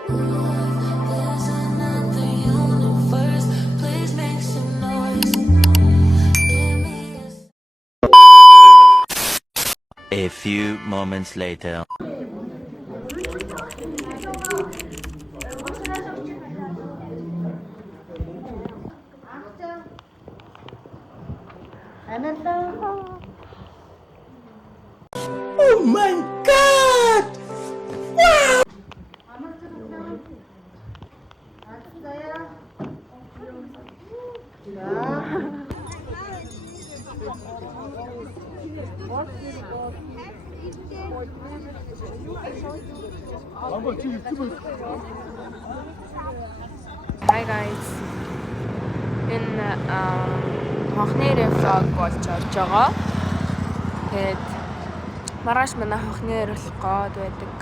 A few moments later. Oh my God! Wow! Hi guys. Энэ хонхны vlog болж байгаа. Тэгээд маргааш манай хонхны болох гээд байдаг.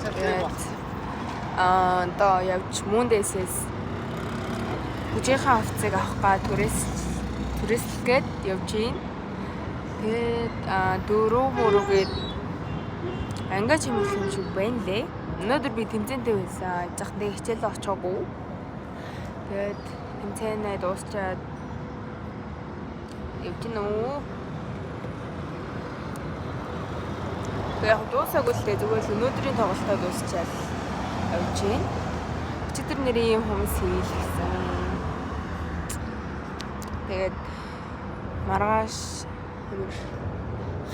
Тэгээд одоо явж мөндэсээс бүжийнхаа хувцсыг авах га туристгээд явж гин. Тэгээд дөрөв мөрөгээд ангаж хэмжих юм шиг байна лээ. Өнөөдөр би тэмцээнтэй байсан. Жахны хичээл очоогүй. Тэгээд тэмцээнээ дуусчаад явж гин үү. Яг дуусаагүй л дээ. Зүгээр л өнөөдрийн тоглолтоо дуусчаад явж гин. Өчигдөр нэрийн юм хүмүүс хийлгэсэн. Тэгээд маргааш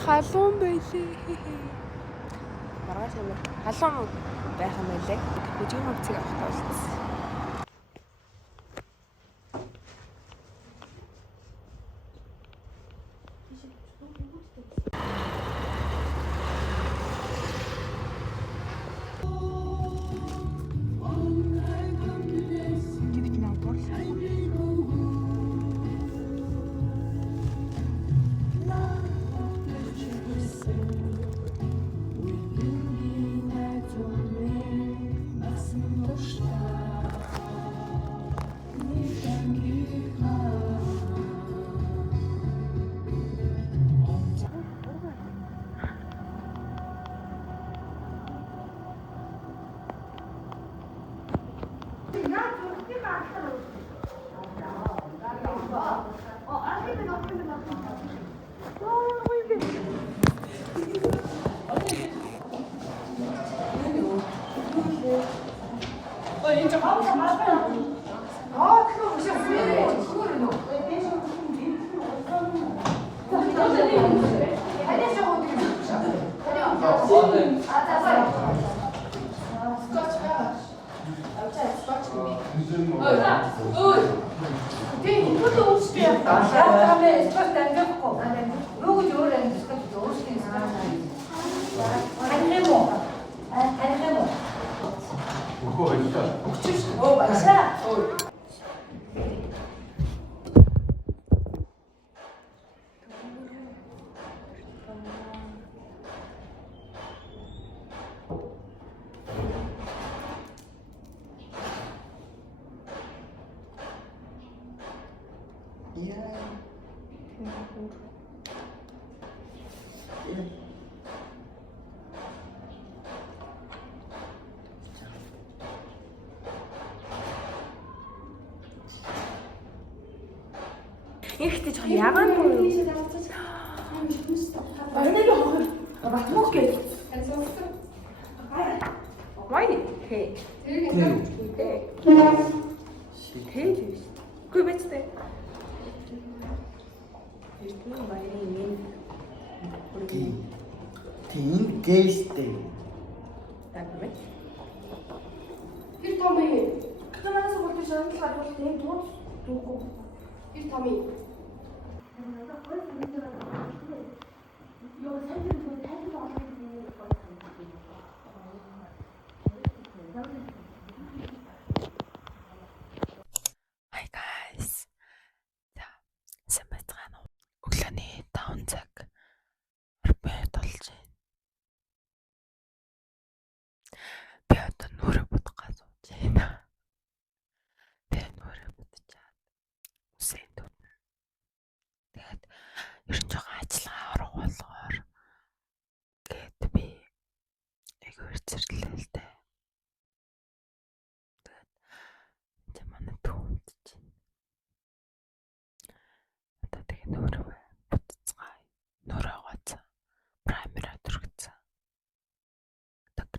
халуун байлээ. Маргааш амар халуун байх юм байлээ. Бүжгийн хувцсыг авах таалцсан. Ихтэй жоо яагаад вэ? Барныг авах. Батмок гэж. Вай. Хээ. Хээ. Гү бэцтэй. Эртний баярын юм. Тийм гэжтэй. Тагмэ. Тэр том ээ. Канаас бүгд шаналж гадуул тийм дуугүй. Тэр том ээ. Hi guys. За, сайн байна уу? Өглөөний 5 цаг орбод болж байна. Би одоо нүрэ будгаа сууж байна. Тэгээ нүрэ будчихад үсэн дүү. Тэгээд ер нь жоохон ажиллагаа орох болгоор гээд би айгүй зэрлээ л дээ.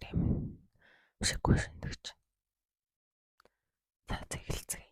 тийм шиггүй шиндэгч. За тэгэлцгээе.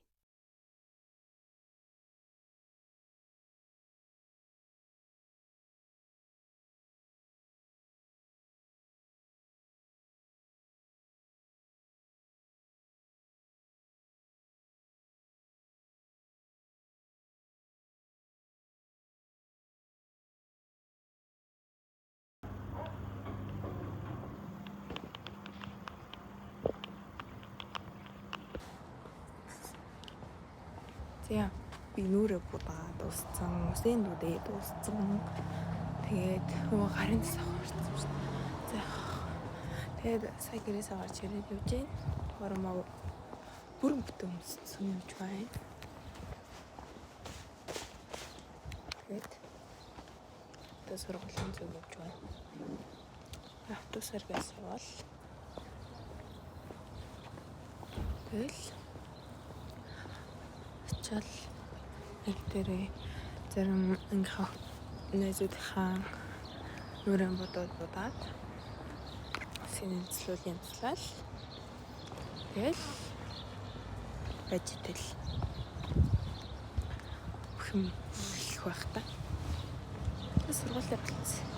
Тийм би нүрэ будаа дууссан, үсэн нүдээ дууссан. Тэгээд нөгөө гарын тас авахсан шүү дээ. За. Тэгээд сая гэрээс гарч ирээд явж гин. Гормоо бүрэн бүтэн өмссөн явж байна. Тэгээд одоо сургуулийн зөв явж байна. Автобусаар гээс явал. Тэгэл чал нэг дээрээ зарим ангийнхаа найзуудынхаа нүрэн будаад сэнцлүүл янзлал тэгэл байж тэл бүхэн их байх та. Сургуулиар болчихсон.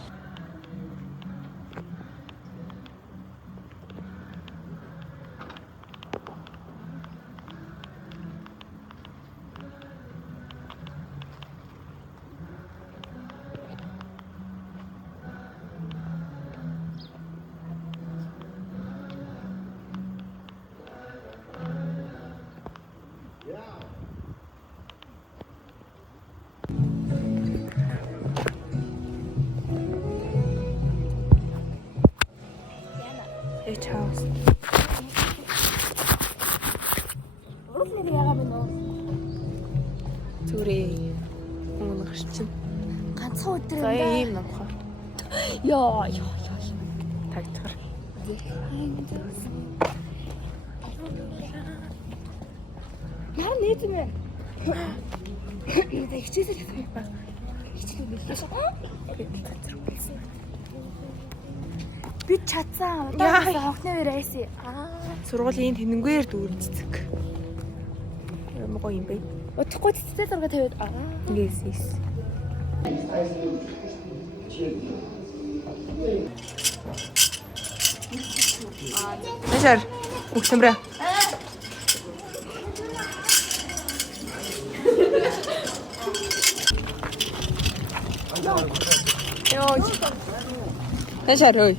Чаус. Уурлын ягаа минь уу? Зүрээ. Мөн гарчин. Ганцхан өдөр За ийм намхаа. Яа. Тагтгар. Яа нээз юм бэ? Энд хичээсэл хийх ба. Хичээл билээ шүү. Би чадсан. Удаа хохны өрөөсэй. Сургуулийн тэнэнгээр дүүрэн цэцэг. Ямар юм бэ? Утахгүй цэцтэй зураг тавиад. Yes. Начар. Үхтэмрэ. Йоо. Начар ой.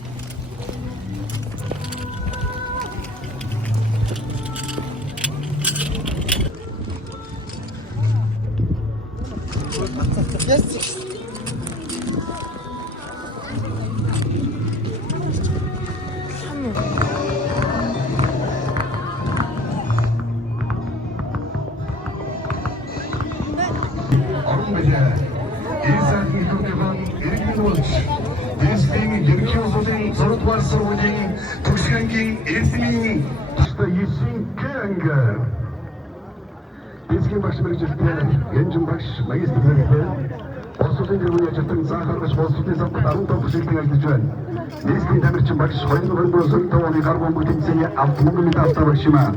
ерөнхий зурдугаар сургуулийн төгсгөнгийн эзэмийн анги эзгийн багш мэргэжилтэй Янжин багш магистр зэрэгтэй Улсын гэрүүний ажилтан Захар багш боловсролын самбарт 15 бүсэлтийг ажиллаж байна. Нийслэлийн тамирчин багш 2025 оны гар бомбын тэмцээний авт мөнгөний тавтар багш юм аа.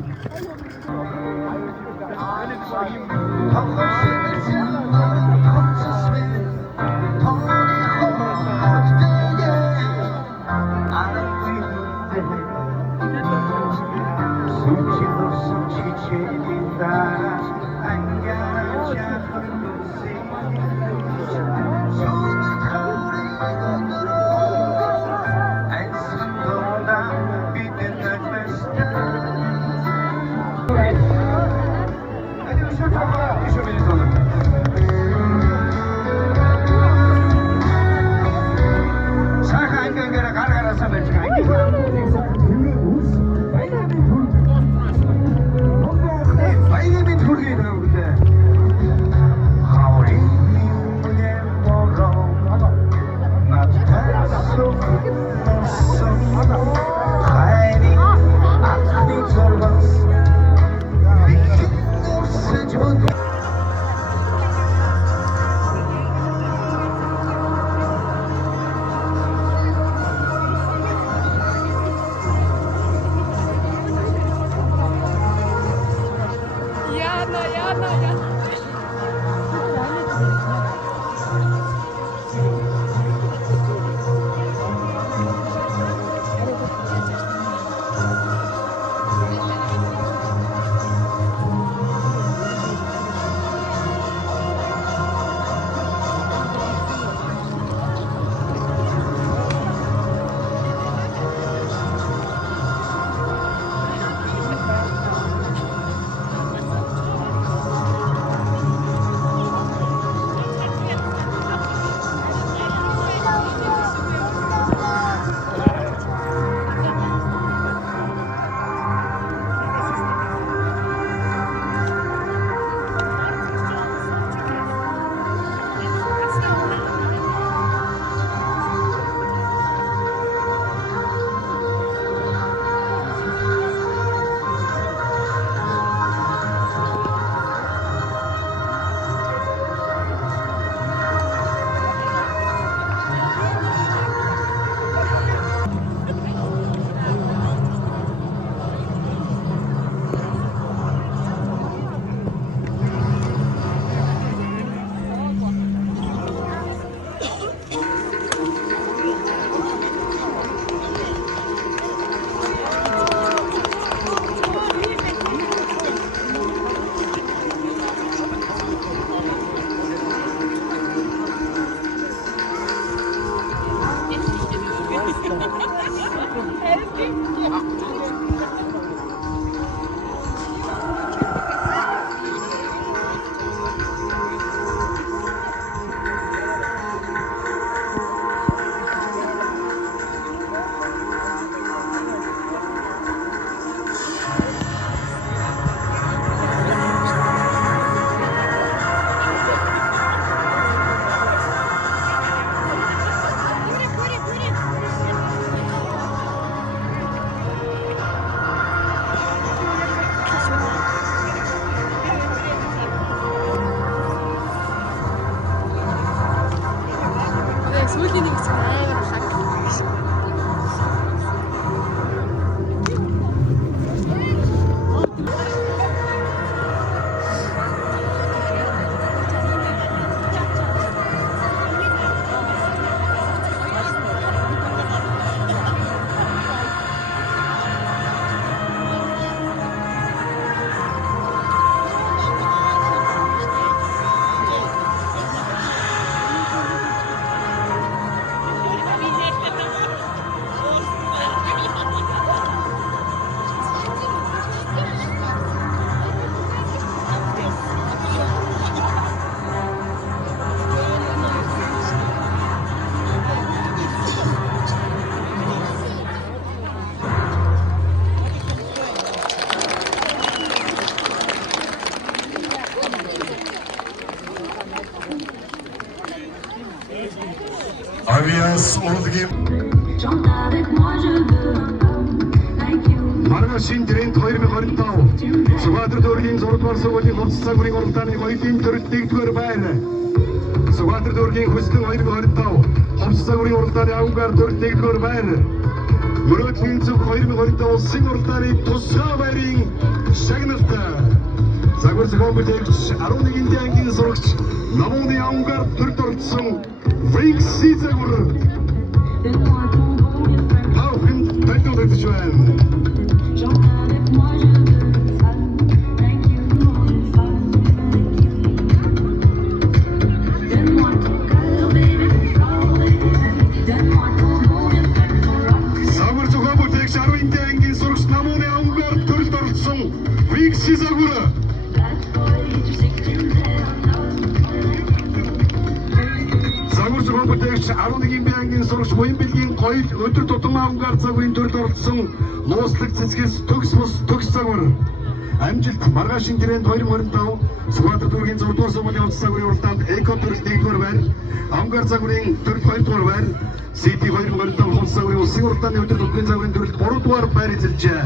Бас урлагийн Chante avec moi, je veux un homme like you. Маргаашийн тренд 2025 Сүхбаатар дүүргийн 6 дугаар сургуулийн хувцас цагуурын уралдааны хоёрын төрөлд 1-р байна. Сүхбаатар дүүргийн хөсгөн 2025 хувцас цагуурын уралдааны авангаар төрөлд 1-р байна. Мөрөөдлийн зөв 2025 улсын уралдааны тусгай байрын шагналтай. Загвар зохион бүтээгч 11-р ангийн сурагч намууны авангаар төрөлд орсон Винкси загвар. Donne-moi ton bon vieux frère. Тавхан төлөвлөж байна. Chante avec moi, je veux une femme like you. Une femme like you. Donne-moi ton cœur, baby. Oh, baby. Donne-moi ton bon vieux frère, ton rock. Загвар зохион бүтээгч 11-р ангийн сурагч намууны авангаар төрөлд орсон Винкси загвар. Bad boy, tu sais que tu me fais un homme like you. Загвар зохион бүтээгч 11-р ангийн сурагч буян бэлгийн гоёл өдөр тутам авангаар цагварын төрөлд орсон нууцлаг цэцгээс төгс бус төгс загвар. Амжилт маргаашийн тренд 2025 Сүхбаатар дүүргийн 6 дугаар сургуулийн хувцас цагварын уралдаанд эко төрөлд 1-р байр, авангаар цагварын төрөлд 2-р байр, Сити 2025 хувцас цагварын улсын уралдааны өдөр тутмын цагварын төрөлд 3-р байр эзэлжээ.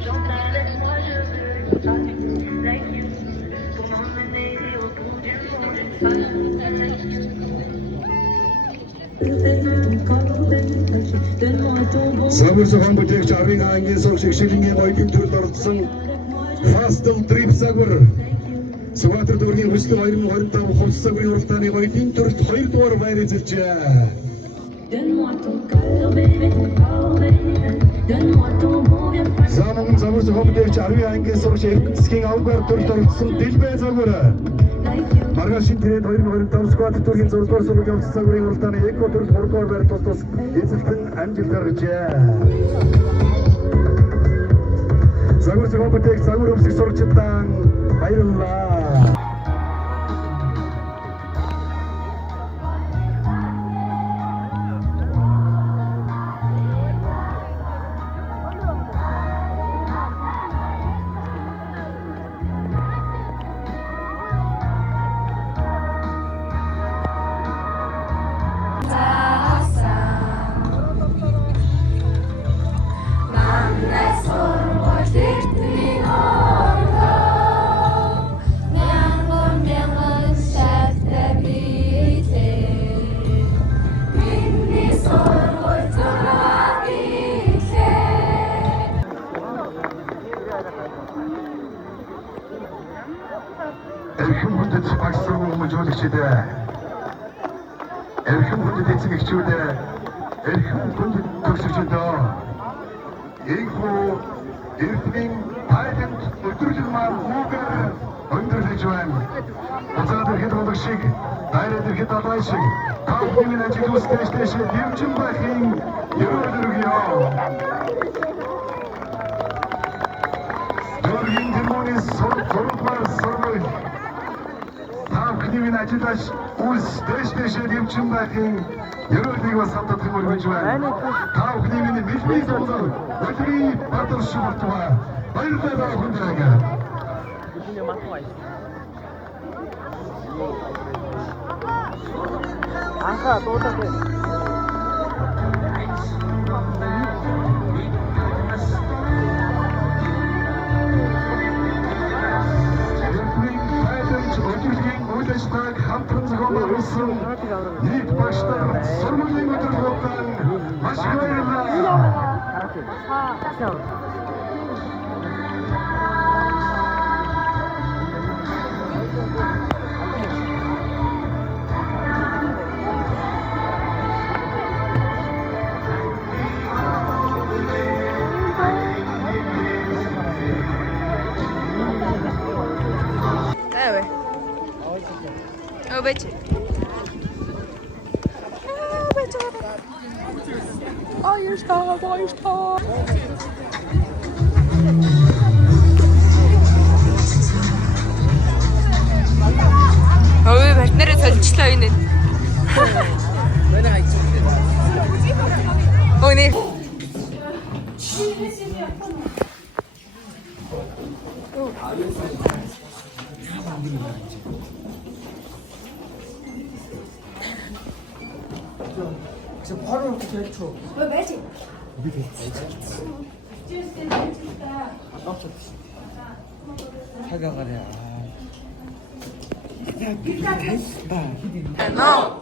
Chante avec moi, je veux une femme like you. Pour m'emmener au bout du monde, une femme like you. Donne-moi ton bon Загвар зохион бүтээгч 10-р ангийн сурагч Шилингийн гоёлын төрөлд орсон Fastl Trip загвар. Сүхбаатар дүүргийн хөсгөн 2025 хувцас цагварын уралдааны гоёлын төрөлд 2-р байр эзэлжээ. Donne-moi ton cœur, baby, ton corps, baby. Donne-moi ton bon vieux frère. Замун загвар зохион бүтээгч 10-р ангийн сурагч Эвксгийн авангаар төрөлд орсон Дэлбэ загвар. Like you. Маргаашийн тренд 2025 Сүхбаатар дүүргийн 6 дугаар сургуулийн хувцас цагварын уралдааны эко төрөлд 3-р байр тус эзэлтэн амжилт гаргажээ. Загвар зохион бүтээгч загвар өмсөх сурагчдаа баярлалаа. Эрхэм хүндэт багш сургууль мужуулагчдаа эрхэм хүндэт эцэгчүүдээ эрхэм хүндэт төгсөгчдөө энэхүү эрдмийн тайланд өдрөл маань үгээр өндөрлөж байна. Буцаад ирэхэд болох шиг дайраад ирэхэд далай шиг та бүхний ажил үстэйш дэмжин байхын ерөөлөргөө. Дөрвийн дэмөний сургууль сургууль Тавхнийн ажиллаж үлс дэш дэмжин байхын ерөөлийг бас хамтдах юм өргөж байна. Тавхнийн мэлбий болон өдрийн бадар шууртва баярлалаа хүндрага. Анха дуудаад байна. Үйлчлэг хамтран зохион байгуулсан нийт багштар сургуулийн өдөр хугацаанд маш их баярлалаа. Обычай. Ой, что? Ой, партнераа солилцлоо энэ. Өөний. 지금 바로 이렇게 쳐. 왜 매지? 찾아가래. Ano?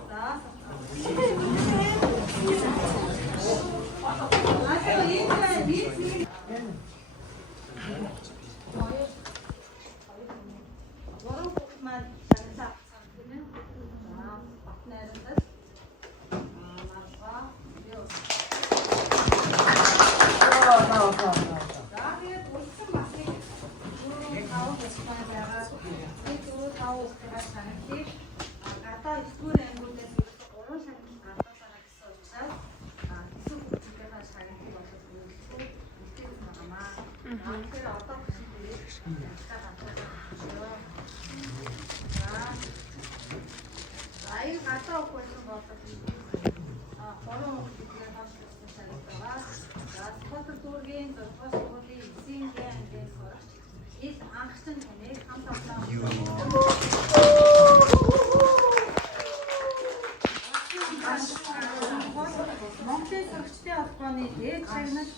Монголын сурагчдын холбооны дээд шагнал.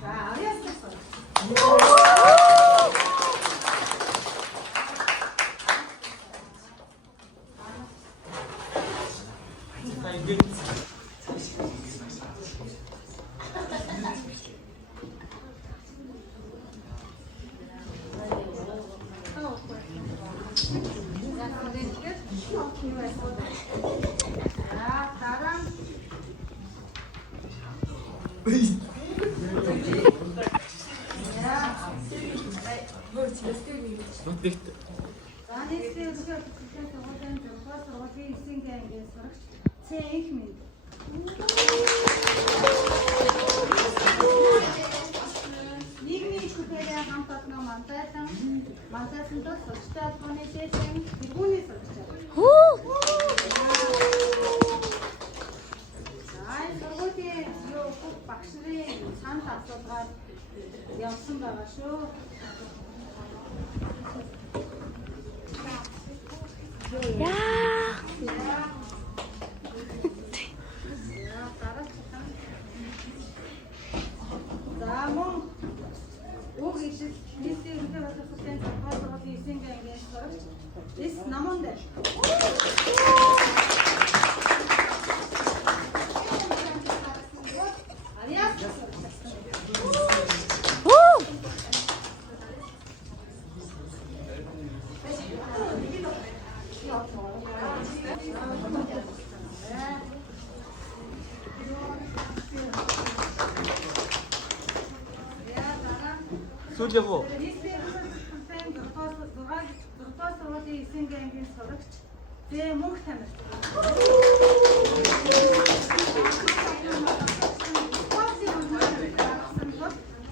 За, авьяастай сурагч. Нийгмийн бүтээгдэхүүн хамт олон мантайсан сурагчтай холбооны дэсэн тэргүүний сурагч. Сургуулийн юу багш нарын санал асуулгаар явсан байгаа шүү. За мөн уг ижил нийтийн үнэтэй боловсролын сургуулийн эсэнгийн ангийн сурагч эс намонд. Судьяго. Сургуулийн эсэнгийн ангийн сурагч Зэ мөнх тамир.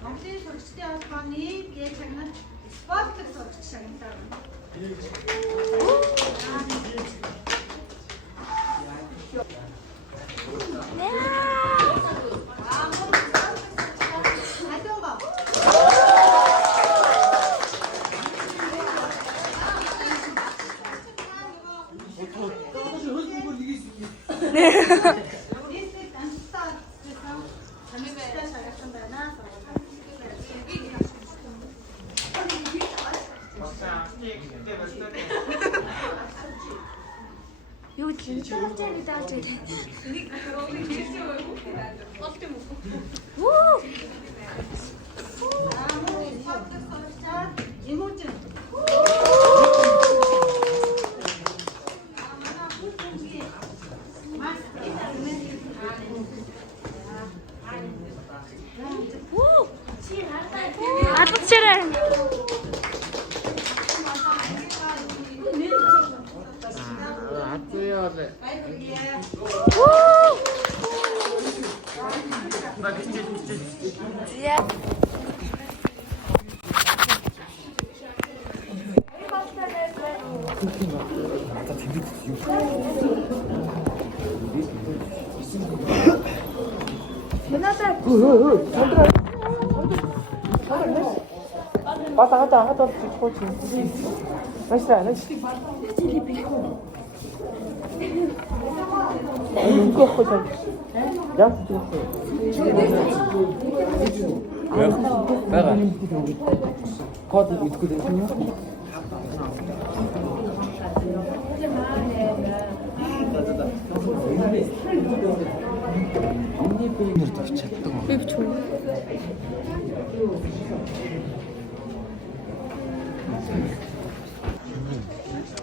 Монголын сурагчдын холбооны дээд шагнал спортлог сурагч шагналаа. Юу тийм чамтай дааж ирээ.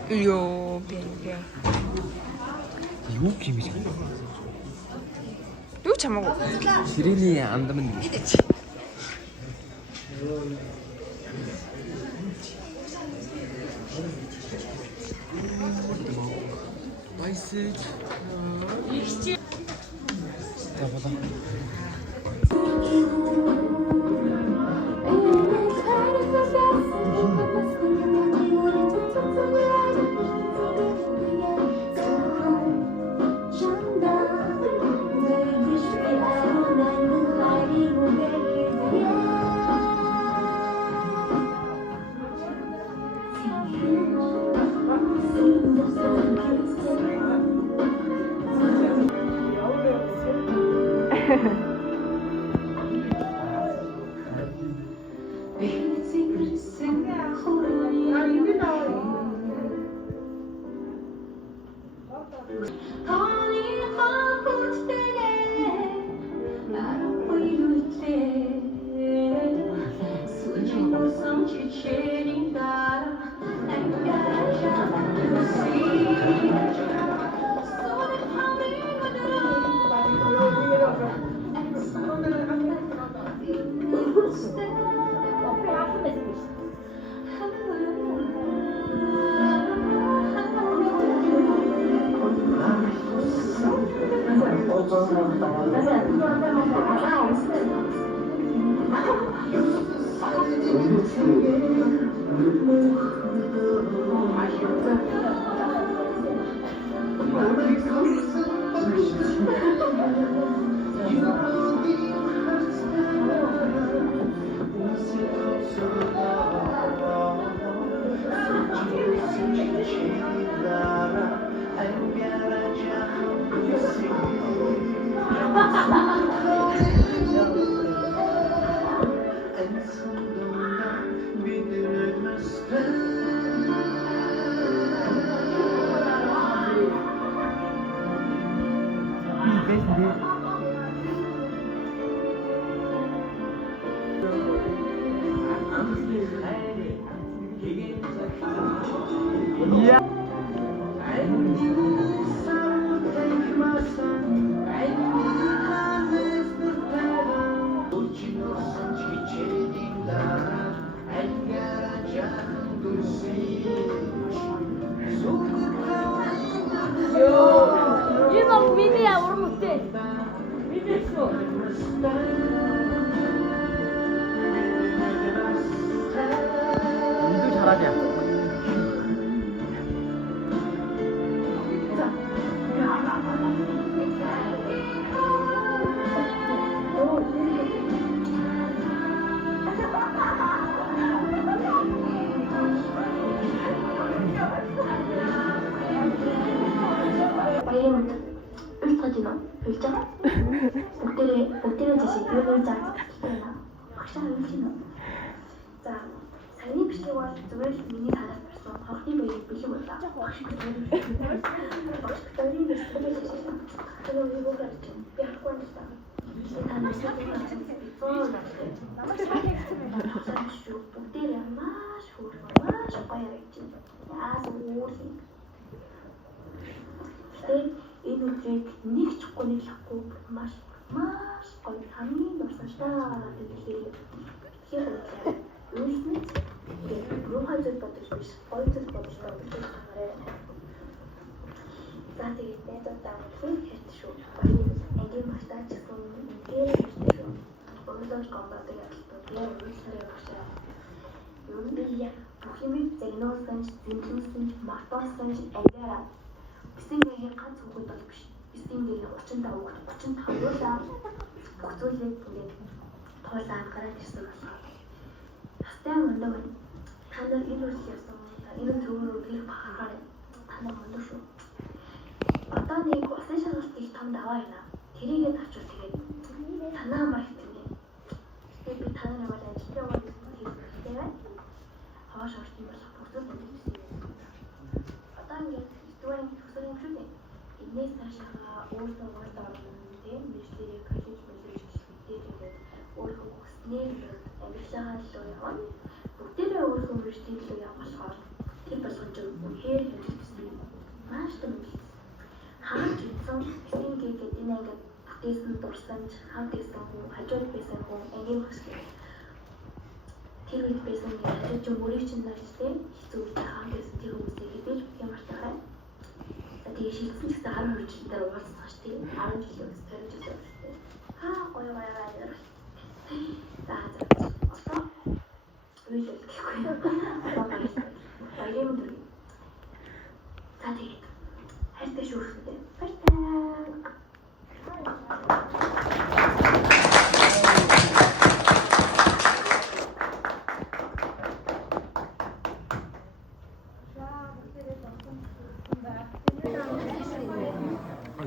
Ёо, бэнгэ. Юу гэмээр. Юу ч хамаагүй. Ширээний андам нь. Байсэж. Тавала. бүгдээрээ жишээ юу зааж байна. Багшаа юу хийнэ? За, саяны бичлэг бол зүгээр л миний танаас барьсан хонхны баярыг бэлэн байлаа. Багш төрийн бичлэгээ хийсэн. Тэр нь юу гэж байна? Би хахгүй байна. Танаас бүгдээрээ маш хөөрхөн маш гоё ярьж байна. Яаж үүрхий. Энэ үгийг нэг ч гонхихгүй маш гоё хамгийн дурсамжтай гэдэг хэлээ. Үүснэ юу хажууд бодож биш гоё зүйл бодож байгаа. За тэгээд найдвартай хэрэг шүү. Ангийн багтаа ч гэсэн үнээр шүү. Өөрөөр гомдоод ялтаа. Яг үйлчлээ багшаа. Юу нэ бүх юм загнуулсан, зэмлүүлсэн, мартуулсан ангаараа Бисингийн ганц хүүхэд бол биш. Бисингийн 35 хүүхэд 35 дуулаа. Бүх зүйлийг ингээд тоолаад гараад ирсэн болохоор. Хастаа мундаг байна. Та нар энэ үйл явсан. Энэ зөвөрөө гэр бахаар та нар мундаг шүү. Одоо нэг усан шалгалт их том даваа байна. Тэрийгээ тавчвал тэгээд танаа марх тийм. Тэгээд би танаа намайг ажилтны яваад хэлсэн байна. Хаваа шорт юм болох бүгд мэдчихсэн. Одоо ингээд студент төсөл юм шүү дээ. Энээс цаашаа өөртөө тийм мэдлэрээ коллеж дээр ингээд өөрөө хүснээр амжилтаа лөө явна. Бүгдээрээ өөрөө мэдлэрээ лөө явах болохоор тэр болгоомж үнэхээр хэлсэн. Маш том юм. Хаач ийсэн стингээ гэдэг энэ ингээд бүтээсэн дурсамж хамт ийсэн хүн хажууд байсан хүн ангийн хөсгөө. Тэр үед байсан хажууд ч мөрийг чинь нарчтэй хэцүү хамт байсан тэр хүмүүсийг хэдэж юм артаа. Тэгээ шилжсэн гэсэн харин үйлчлэлээр уулзсан шүү дээ. 10 жилийн өмнө тарих жил байсан. Гоё баяр. За. Одоо үйлдэл гэхгүй. Баярын өдөр. За тэгээд хайртай шүүрхтэй. Баяртай.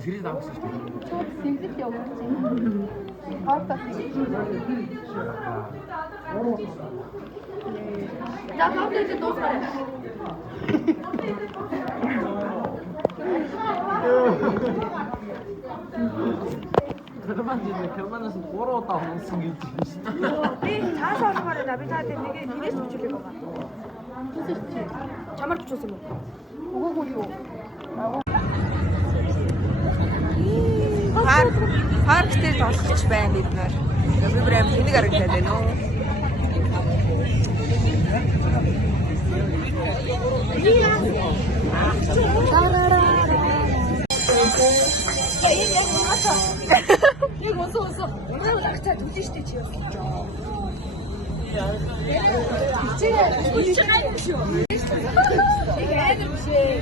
Ширээ давсан шүү дээ. Симплит явуулж байна. Орто. За тавтай дуусгаарай. Тэрманаас 3 удаа хонсон гэж байна шүү дээ. Би цааш олгоор байна. Би таад нэг нэрээс бичүүлээ байгаа. Чамар бичүүлсэн юм уу? Үгүй юу. Парк дээр тоглож байна бид нар. Би бүр амар тэнэг харагдаад байна уу? Нэг усоо. Өнөөдөр агцаа түлэн штэ чи явах гэж байна. Чи гайгүй шүү. Нэг айдаг шээ.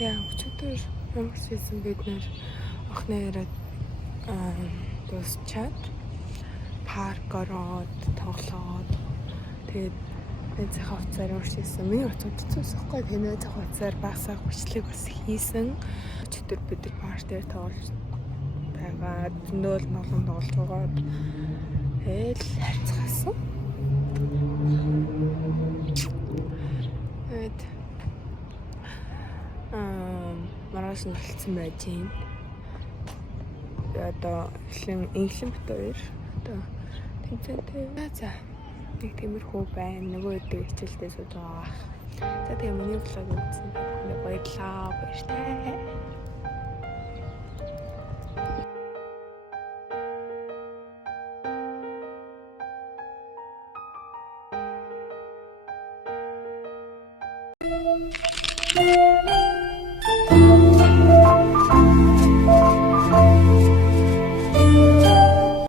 За өчигдөр ямар хийсэн бид нэр охны яриад дуусчаад парк ороод тоглоод тэгээд найзын хавцаар уршижсэн. Миний утасахгүй тэгээд найзын хавцаар багсаа хүчлэг бас хийсэн. Өчигдөр бид парк дээр тоглож байгаа. Зөндөл ноолон тоглож байгаа. Тэгэл харьцаасан. Тэгээд маргааш нь болцсон байж юм. Одоо инглен бит хоёр одоо тэнцэнтэй. За нэг тиймэрхүү байна. Нөгөө өдөр хичээлдээ сууж байгаа. За тэгээ миний влог үзсэн баярлалаа. Баяртай.